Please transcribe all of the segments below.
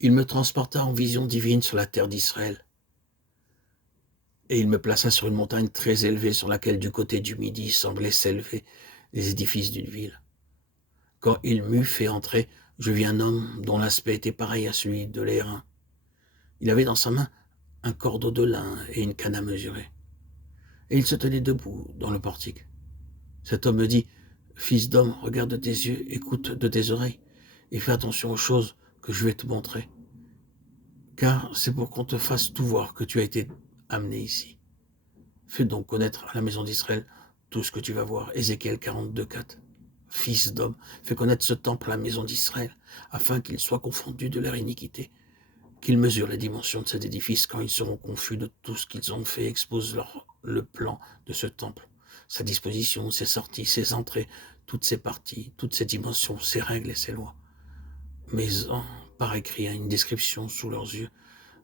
Il me transporta en vision divine sur la terre d'Israël, et il me plaça sur une montagne très élevée sur laquelle du côté du midi semblaient s'élever les édifices d'une ville. Quand il m'eut fait entrer, je vis un homme dont l'aspect était pareil à celui de l'airain. Il avait dans sa main un cordeau de lin et une canne à mesurer, et il se tenait debout dans le portique. Cet homme me dit, « Fils d'homme, regarde de tes yeux, écoute de tes oreilles, et fais attention aux choses que je vais te montrer, car c'est pour qu'on te fasse tout voir que tu as été amené ici. Fais donc connaître à la maison d'Israël tout ce que tu vas voir. » Ézéchiel 42, 4. Fils d'homme, fais connaître ce temple à la maison d'Israël, afin qu'il soit confondu de leur iniquité, qu'ils mesurent les dimensions de cet édifice quand ils seront confus de tout ce qu'ils ont fait, expose le plan de ce temple, sa disposition, ses sorties, ses entrées, toutes ses parties, toutes ses dimensions, ses règles et ses lois. Mais par écrit à une description sous leurs yeux,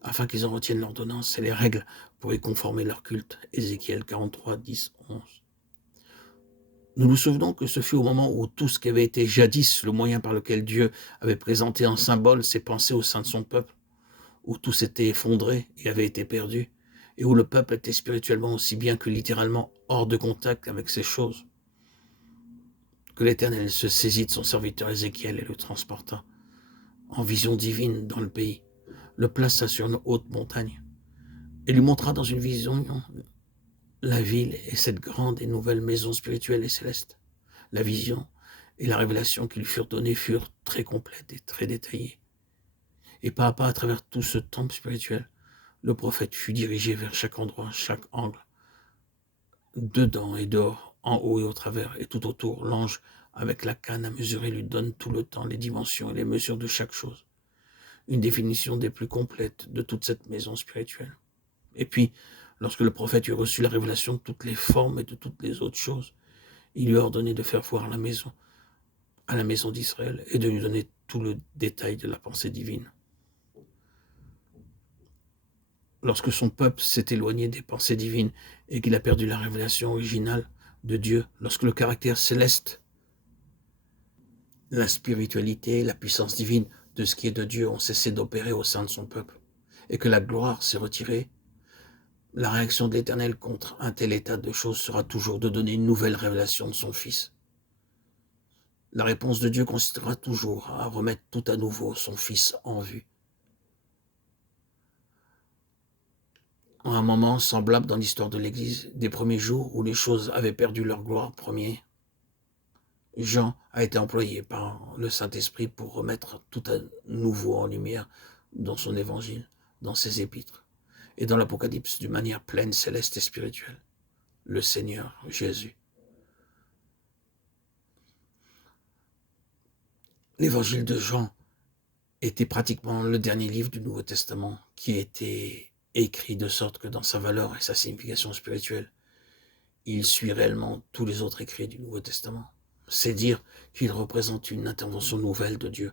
afin qu'ils en retiennent l'ordonnance et les règles pour y conformer leur culte. Ézéchiel 43, 10, 11. Nous nous souvenons que ce fut au moment où tout ce qui avait été jadis le moyen par lequel Dieu avait présenté en symbole ses pensées au sein de son peuple, où tout s'était effondré et avait été perdu, et où le peuple était spirituellement aussi bien que littéralement hors de contact avec ces choses, que l'Éternel se saisit de son serviteur Ézéchiel et le transporta en vision divine dans le pays, le plaça sur une haute montagne, et lui montra dans une vision la ville et cette grande et nouvelle maison spirituelle et céleste. La vision et la révélation qui lui furent données furent très complètes et très détaillées. Et pas à pas, à travers tout ce temple spirituel, le prophète fut dirigé vers chaque endroit, chaque angle, dedans et dehors, en haut et au travers, et tout autour. L'ange, avec la canne à mesurer, lui donne tout le temps les dimensions et les mesures de chaque chose. Une définition des plus complètes de toute cette maison spirituelle. Et puis, lorsque le prophète eut reçu la révélation de toutes les formes et de toutes les autres choses, il lui a ordonné de faire voir à la maison d'Israël, et de lui donner tout le détail de la pensée divine. Lorsque son peuple s'est éloigné des pensées divines et qu'il a perdu la révélation originale de Dieu, lorsque le caractère céleste, la spiritualité, la puissance divine de ce qui est de Dieu ont cessé d'opérer au sein de son peuple, et que la gloire s'est retirée, la réaction de l'Éternel contre un tel état de choses sera toujours de donner une nouvelle révélation de son Fils. La réponse de Dieu consistera toujours à remettre tout à nouveau son Fils en vue. En un moment semblable dans l'histoire de l'Église, des premiers jours où les choses avaient perdu leur gloire premier, Jean a été employé par le Saint-Esprit pour remettre tout à nouveau en lumière dans son évangile, dans ses épîtres, et dans l'Apocalypse d'une manière pleine, céleste et spirituelle. Le Seigneur Jésus. L'évangile de Jean était pratiquement le dernier livre du Nouveau Testament qui était écrit de sorte que dans sa valeur et sa signification spirituelle, il suit réellement tous les autres écrits du Nouveau Testament. C'est dire qu'il représente une intervention nouvelle de Dieu,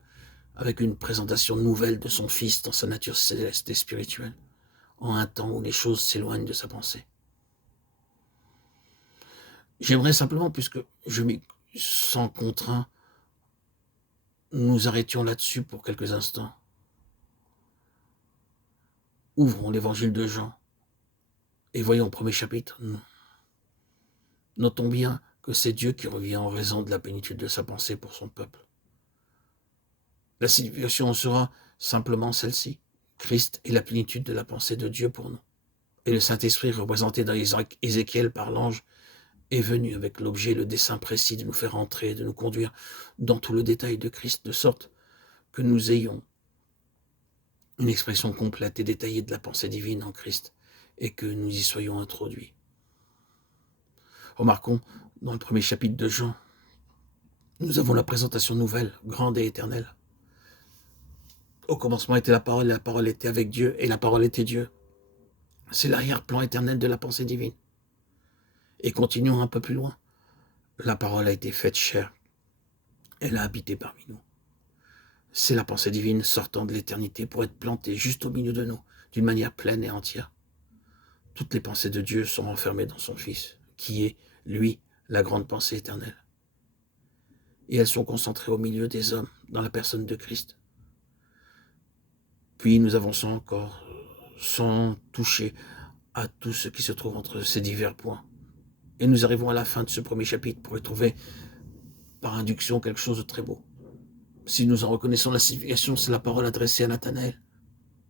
avec une présentation nouvelle de son Fils dans sa nature céleste et spirituelle, en un temps où les choses s'éloignent de sa pensée. J'aimerais simplement, puisque je m'y sens contraint, nous arrêtions là-dessus pour quelques instants. Ouvrons l'évangile de Jean et voyons au premier chapitre. Notons bien que c'est Dieu qui revient en raison de la plénitude de sa pensée pour son peuple. La signification sera simplement celle-ci. Christ est la plénitude de la pensée de Dieu pour nous. Et le Saint-Esprit, représenté dans Ézéchiel par l'ange, est venu avec l'objet, le dessein précis de nous faire entrer, de nous conduire dans tout le détail de Christ, de sorte que nous ayons une expression complète et détaillée de la pensée divine en Christ et que nous y soyons introduits. Remarquons, dans le premier chapitre de Jean, nous avons la présentation nouvelle, grande et éternelle. Au commencement était la parole était avec Dieu, et la parole était Dieu. C'est l'arrière-plan éternel de la pensée divine. Et continuons un peu plus loin. La parole a été faite chair. Elle a habité parmi nous. C'est la pensée divine sortant de l'éternité pour être plantée juste au milieu de nous, d'une manière pleine et entière. Toutes les pensées de Dieu sont enfermées dans son Fils, qui est, lui, la grande pensée éternelle. Et elles sont concentrées au milieu des hommes, dans la personne de Christ. Puis nous avançons encore, sans toucher à tout ce qui se trouve entre ces divers points. Et nous arrivons à la fin de ce premier chapitre pour y trouver, par induction, quelque chose de très beau. Si nous en reconnaissons la signification, c'est la parole adressée à Nathanaël.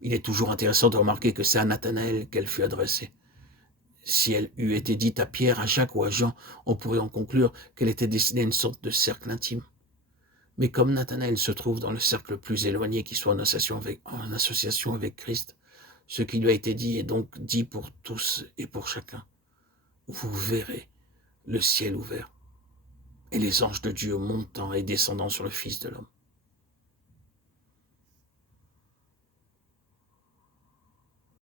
Il est toujours intéressant de remarquer que c'est à Nathanaël qu'elle fut adressée. Si elle eût été dite à Pierre, à Jacques ou à Jean, on pourrait en conclure qu'elle était destinée à une sorte de cercle intime. Mais comme Nathanaël se trouve dans le cercle le plus éloigné qui soit en association avec Christ, ce qui lui a été dit est donc dit pour tous et pour chacun. Vous verrez le ciel ouvert et les anges de Dieu montant et descendant sur le Fils de l'homme.